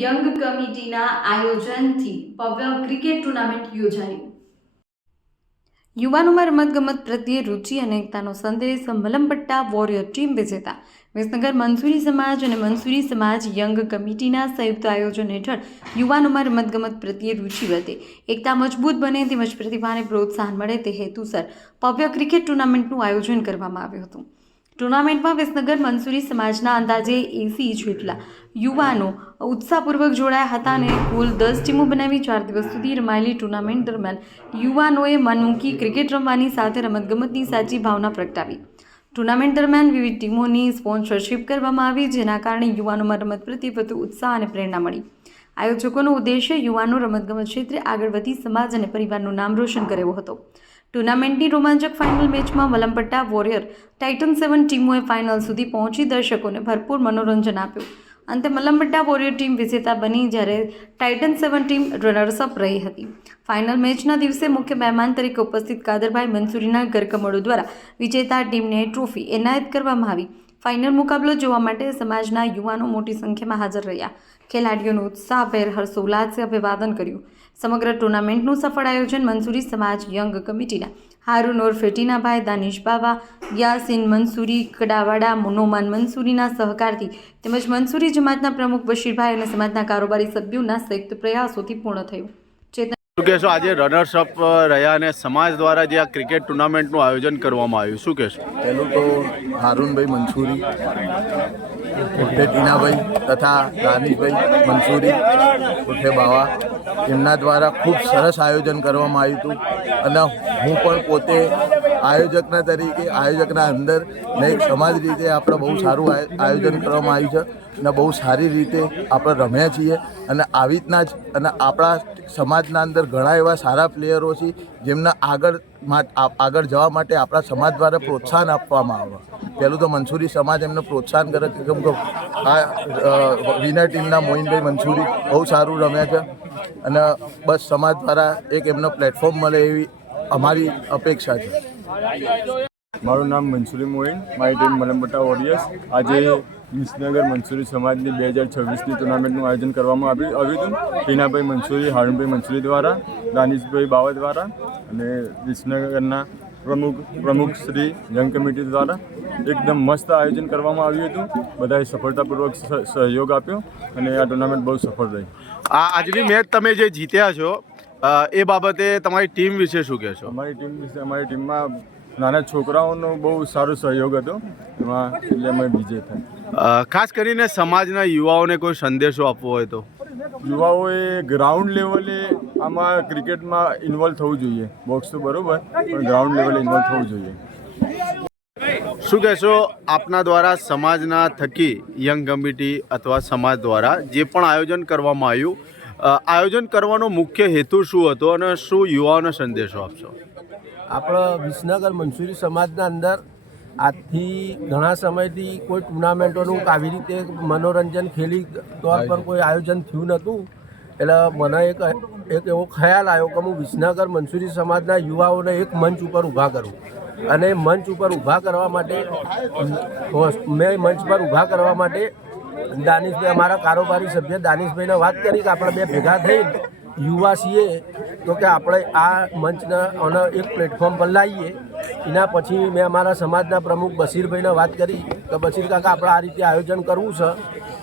Young કમિટીના આયોજનથી ભવ્ય cricket tournament યોજાઈ યુવાનોમાં રમતગમત પ્રત્યે રુચિ અને એકતાનો સંદેશ મલમપટ્ટા વોરિયર ટીમ વિજેતા. વિસનગર મંસૂરી સમાજ અને મંસૂરી સમાજ યંગ કમિટીના સંયુક્ત આયોજન હેઠળ યુવાનોમાં રમતગમત પ્રત્યે રુચિ વધે. એકતા મજબૂત બને, તેમજ પ્રતિભાને પ્રોત્સાહન મળે તે હેતુસર ભવ્ય ક્રિકેટ ટુર્નામેન્ટનું આયોજન કરવામાં આવ્યું હતું. ટુર્નામેન્ટમાં વિસનગર મંસૂરી સમાજના અંદાજે એસી જેટલા યુવાનો ઉત્સાહપૂર્વક જોડાયા હતા અને કુલ દસ ટીમો બનાવી ચાર દિવસ સુધી રમાયેલી ટુર્નામેન્ટ દરમિયાન યુવાનોએ મન મૂકી ક્રિકેટ રમવાની સાથે રમતગમતની સાચી ભાવના પ્રગટાવી. ટુર્નામેન્ટ દરમિયાન વિવિધ ટીમોની સ્પોન્સરશિપ કરવામાં આવી, જેના કારણે યુવાનોમાં રમત પ્રત્યે વધુ ઉત્સાહ અને પ્રેરણા મળી. આયોજકોનો ઉદ્દેશ્ય યુવાનો રમતગમત ક્ષેત્રે આગળ વધી સમાજ અને પરિવારનું નામ રોશન કર્યો હતો. ટુર્નામેન્ટની રોમાંચક ફાઇનલ મેચમાં વલમપટ્ટા વોરિયર ટાઇટન સેવન ટીમોએ ફાઇનલ સુધી પહોંચી દર્શકોને ભરપૂર મનોરંજન આપ્યું. અંતે મલમપટ્ટા વોરિયર ટીમ વિજેતા બની જ્યારે ટાઇટન સેવન ટીમ રનર્સઅપ રહી હતી. ફાઇનલ મેચના દિવસે મુખ્ય મહેમાન તરીકે ઉપસ્થિત કાદરભાઈ મંસૂરીના ગરકમળો દ્વારા વિજેતા ટીમને ટ્રોફી એનાયત કરવામાં આવી. ફાઇનલ મુકાબલો જોવા માટે સમાજના યુવાનો મોટી સંખ્યામાં હાજર રહ્યા. ખેલાડીઓનો ઉત્સાહભેર હર્ષોલ્લાસે અભિવાદન કર્યું. સમગ્ર ટુર્નામેન્ટનું સફળ આયોજન મંસૂરી સમાજ યંગ કમિટીના હારૂન ઓર ફેટીનાભાઈ, દાનિશ બાવા, યાસીન મંસૂરી કડાવાડા, મોનોમાન મંસૂરીના સહકારથી તેમજ મંસૂરી જમાતના પ્રમુખ બશીરભાઈ અને સમાજના કારોબારી સભ્યોના સંયુક્ત પ્રયાસોથી પૂર્ણ થયું. શું કહેશો, આજે રનર્સ અપ રહ્યા અને સમાજ દ્વારા જે આ ક્રિકેટ ટુર્નામેન્ટનું આયોજન કરવામાં આવ્યું, શું કહેશો? પહેલું તો હારૂનભાઈ મંસૂરી, ઉઠે ટીનાભાઈ તથા દાનિશભાઈ મંસૂરી, ઉઠે બાવા. એમના દ્વારા ખૂબ સરસ આયોજન કરવામાં આવ્યું હતું. અને હું પણ પોતે આયોજકના તરીકે, આયોજકના અંદર ને એક સમાજ રીતે આપણે બહુ સારું આય- આયોજન કરવામાં આવ્યું છે અને બહુ સારી રીતે આપણે રમ્યા છીએ અને આવી રીતના જ અને આપણા સમાજના અંદર ઘણા એવા સારા પ્લેયરો છે જેમને આગળ આગળ જવા માટે આપણા સમાજ દ્વારા પ્રોત્સાહન આપવામાં આવે. પહેલું તો મંસૂરી સમાજ એમને પ્રોત્સાહન કરે છે. કેમ કે આ વિનર ટીમના મોહિનભાઈ મંસૂરી બહુ સારું રમ્યા છે અને બસ સમાજ દ્વારા એક એમનો પ્લેટફોર્મ મળે એવી અમારી અપેક્ષા છે. મારું નામ મનસુરી મોઇન મારી ટીમ મલમપટ્ટા વોરિયર્સ. આજે વિસનગર મનસુરી સમાજની બે હજાર છવ્વીસની ટુર્નામેન્ટનું આયોજન કરવામાં આવ્યું આવ્યું હતું. ટીનાભાઈ મનસુરી હારૂનભાઈ મનસુરી દ્વારા, દાનિશભાઈ બાવા દ્વારા અને વિસનગરના પ્રમુખ પ્રમુખ શ્રી યંગ કમિટી દ્વારા એકદમ મસ્ત આયોજન કરવામાં આવ્યું હતું. બધાએ સફળતાપૂર્વક સહયોગ આપ્યો અને આ ટુર્નામેન્ટ બહુ સફળ રહી. આ આજની મેચ તમે જે જીત્યા છો એ બાબતે તમારી ટીમ વિશે શું કહેશો? અમારી ટીમ વિશે અમારી ટીમમાં નાના છોકરાઓનો બહુ સારો સહયોગ હતો. એમાં એટલે અમે વિજય થાય. ખાસ કરીને સમાજના યુવાઓને કોઈ સંદેશો આપવો હોય તો? યુવાઓએ ગ્રાઉન્ડ લેવલે આમાં ક્રિકેટમાં ઇન્વોલ્વ થવું જોઈએ. બોક્સ તો બરોબર પણ ગ્રાઉન્ડ લેવલે ઇન્વોલ્વ થવું જોઈએ. શું કહેશો આપના દ્વારા સમાજના થકી યંગ કમિટી અથવા સમાજ દ્વારા જે પણ આયોજન કરવામાં આવ્યું આયોજન કરવાનો મુખ્ય હેતુ શું હતો અને શું યુવાઓને સંદેશો આપશો? આપણો વિસનગર મંસૂરી સમાજના અંદર આજથી ઘણા સમયથી કોઈ ટુર્નામેન્ટોનું આવી રીતે મનોરંજન ખેલી તોર પર કોઈ આયોજન થયું નહોતું. એટલે મને એક એક એવો ખ્યાલ આવ્યો કે હું વિસનગર મંસૂરી સમાજના યુવાઓને એક મંચ ઉપર ઊભા કરું. અને મંચ ઉપર ઊભા કરવા માટે મેં મંચ પર ઊભા કરવા માટે દાનિશભાઈ, અમારા કારોબારી સભ્ય દાનિશભાઈને વાત કરી કે આપણે બે ભેગા થઈને યુવા છીએ, તો કે આપણે આ મંચને એક પ્લેટફોર્મ પર લાવીએ એના પછી મેં અમારા સમાજના પ્રમુખ બશીરભાઈને વાત કરી કે બશીર કાકા, આપણે આ રીતે આયોજન કરવું છે.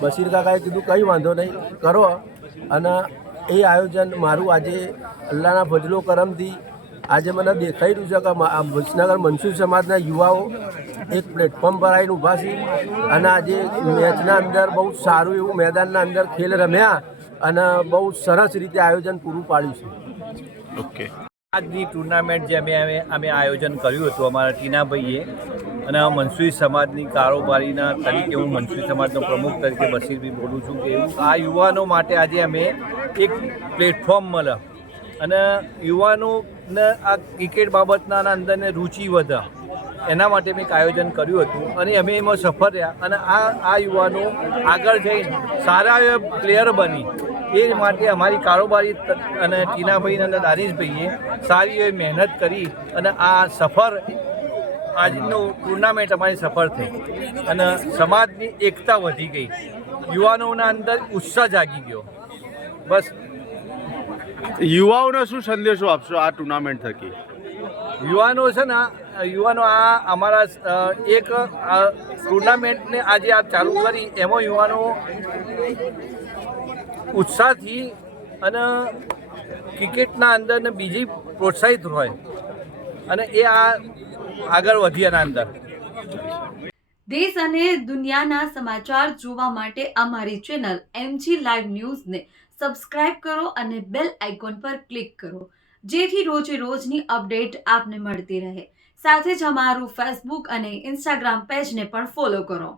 બશીર કાકાએ કીધું, કંઈ વાંધો નહીં, કરો. અને એ આયોજન મારું આજે અલ્લાહના ફજલો કરમથી આજે મને દેખાઈ રહ્યું છે કે આ વિસનગર મનસુર સમાજના યુવાઓ એક પ્લેટફોર્મ પર આવીને ઊભા છે. અને આજે મેચના અંદર બહુ સારું એવું મેદાનના અંદર ખેલ રમ્યા અને બહુ સરસ રીતે આયોજન પૂરું પાડ્યું છે. ઓકે. આજની ટુર્નામેન્ટ જે અમે અમે અમે આયોજન કર્યું હતું અમારા ટીનાભાઈએ અને આ મંસૂરી સમાજની કારોબારીના તરીકે હું મંસૂરી સમાજનો પ્રમુખ તરીકે બશીરભાઈ બોલું છું કે એવું આ યુવાનો માટે આજે અમે એક પ્લેટફોર્મ મળે અને યુવાનોને આ ક્રિકેટ બાબતના અંદરને રુચિ વધે. એના માટે મેં એક આયોજન કર્યું હતું અને અમે એમાં સફળ રહ્યા અને આ આ યુવાનો આગળ જઈને સારા એવા પ્લેયર બની. એ માટે અમારી કારોબારી અને ટીનાભાઈ અને દાનિશભાઈએ સારી એવી મહેનત કરી અને આ સફર, આજનું ટુર્નામેન્ટ અમારી સફળ થઈ. અને સમાજની એકતા વધી ગઈ. યુવાનોના અંદર ઉત્સાહ જાગી ગયો. બસ યુવાઓને શું સંદેશો આપશો આ ટુર્નામેન્ટ થકી? યુવાનો છે ને યુવાનો આ અમારા એક ટુર્નામેન્ટને આજે આ ચાલુ કરી એમાં યુવાનો ઉત્સાહથી અને ક્રિકેટના અંદર ને બીજી પ્રોત્સાહિત હોય. અને એ આ આગળ વધી એના અંદર. દેશ અને દુનિયાના સમાચાર જોવા માટે અમારી ચેનલ એમજી લાઈવ ન્યૂઝને સબસ્ક્રાઇબ કરો અને બેલ આઇકોન પર ક્લિક કરો, જેથી રોજે રોજની અપડેટ આપને મળતી રહે. સાથે જ અમારું ફેસબુક અને ઇન્સ્ટાગ્રામ પેજને પણ ફોલો કરો.